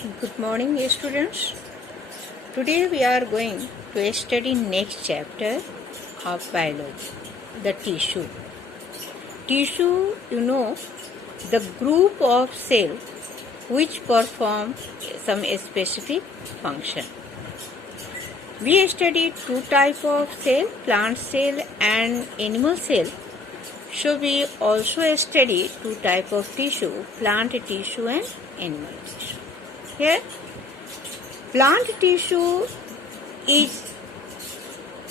Good morning, students. Today we are going to study next chapter of biology, the tissue. Tissue, the group of cells which perform some specific function. We studied two types of cell, plant cell and animal cell. So we also studied two types of tissue, plant tissue and animal tissue. Here, plant tissue is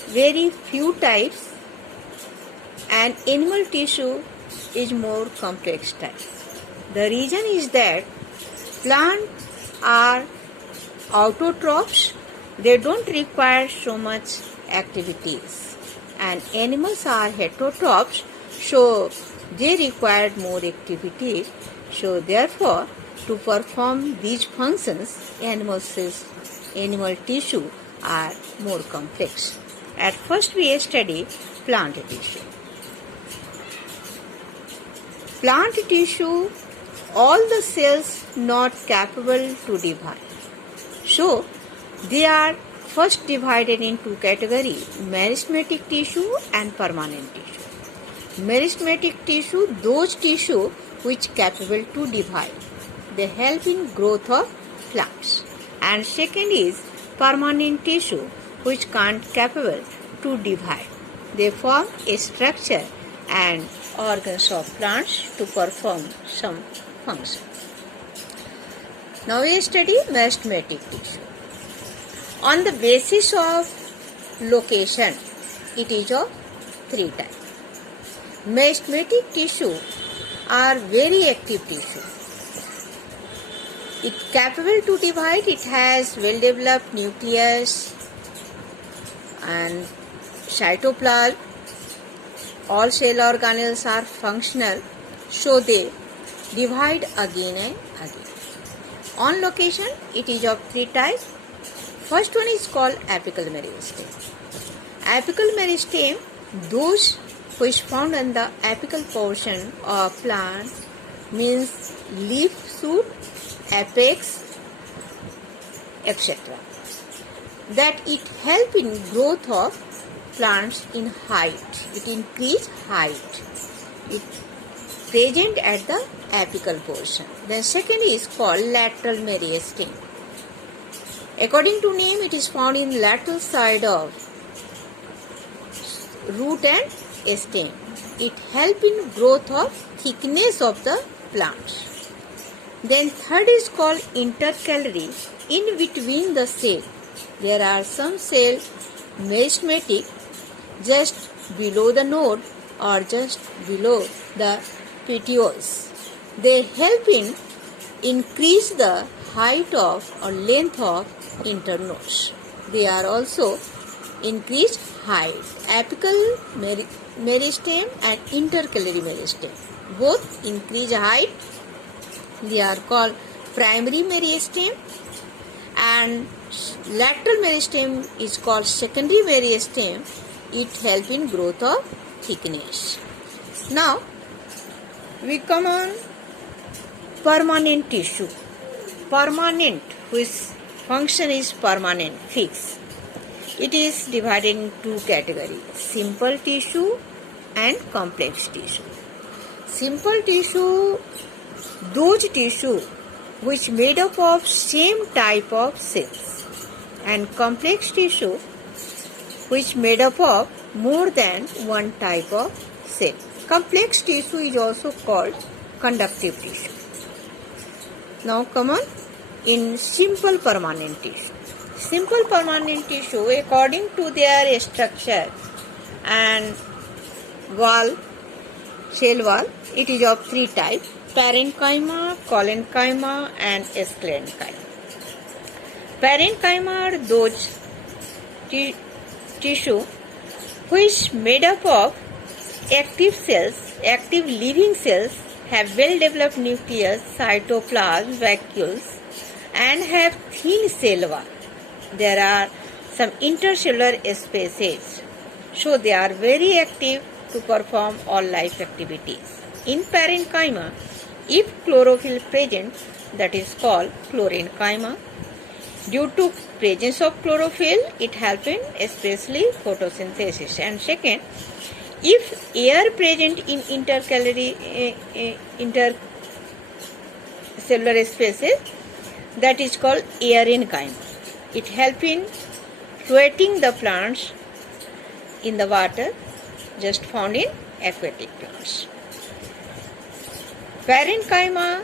very few types and animal tissue is more complex type. The reason is that plants are autotrophs, they don't require so much activities, and animals are heterotrophs, so they require more activities. So therefore, to perform these functions, animal tissue are more complex. At first we study plant tissue. Plant tissue, all the cells not capable to divide. So they are first divided in two categories, meristematic tissue and permanent tissue. Meristematic tissue, those tissue which capable to divide. They help in growth of plants. And second is permanent tissue which can't capable to divide. They form a structure and organs of plants to perform some function. Now we study meristematic tissue. On the basis of location, it is of three types. Meristematic tissue are very active tissue. It capable to divide, it has well developed nucleus and cytoplasm. All cell organelles are functional, so they divide again and again. On location, it is of three types. First one is called apical meristem. Apical meristem, those which found on the apical portion of plant, means leaf, shoot, apex, etc. That it help in growth of plants in height. It increase height. It present at the apical portion. Then second is called lateral meristem. According to name, it is found in lateral side of root and stem. It help in growth of thickness of the plants. Then third is called intercalary. In between the cell, there are some cells meristematic just below the node or just below the petioles. They help in increase the height of or length of internodes. They are also increased height. Apical meristem and intercalary meristem both increase height. They are called primary meristem, and lateral meristem is called secondary meristem. It helps in growth of thickness. Now we come on permanent tissue. Permanent, whose function is permanent, fixed. It is divided in two categories, simple tissue and complex tissue. Simple tissue, those tissue which made up of same type of cells, and complex tissue which made up of more than one type of cell. Complex tissue is also called conductive tissue. Now come on in simple permanent tissue. Simple permanent tissue, according to their structure and wall, cell wall, it is of three types: parenchyma, collenchyma and sclerenchyma. Parenchyma are those tissue which made up of active cells, active living cells, have well developed nucleus, cytoplasm, vacuoles and have thin cell wall. There are some intercellular spaces, so they are very active to perform all life activities. In parenchyma, if chlorophyll present, that is called chlorenchyma. Due to presence of chlorophyll, it helps in especially photosynthesis. And second, if air present in intercellular spaces, that is called aerenchyma. It helps in floating the plants in the water, just found in aquatic plants. Parenchyma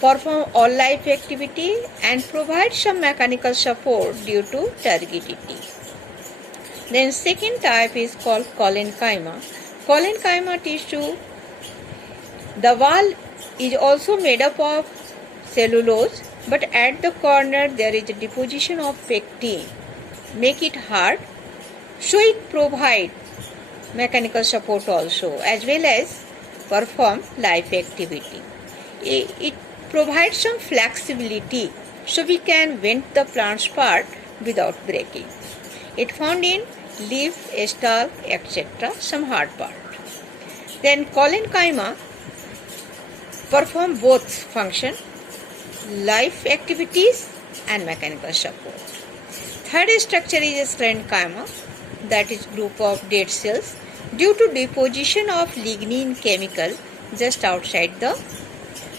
perform all life activity and provide some mechanical support due to turgidity. Then second type is called collenchyma. Collenchyma tissue, the wall is also made up of cellulose, but at the corner there is a deposition of pectin, make it hard, so it provide mechanical support also as well as perform life activity. It provides some flexibility, so we can bend the plant's part without breaking. It found in leaf, stalk, etc., some hard part. Then collenchyma perform both function, life activities and mechanical support. Third structure is sclerenchyma, that is group of dead cells due to deposition of lignin chemical just outside the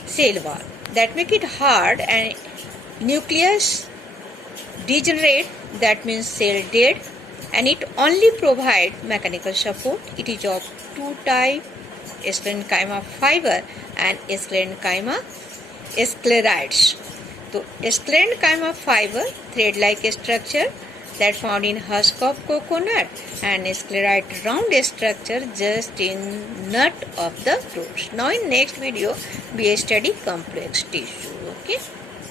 cell wall, that make it hard and nucleus degenerate, that means cell dead, and it only provide mechanical support. It is of two type, sclerenchyma fiber and sclerenchyma sclerites. So sclerenchyma fiber thread-like structure that found in husk of coconut, and sclerite round structure just in nut of the fruits. Now in next video we study complex tissue. Okay.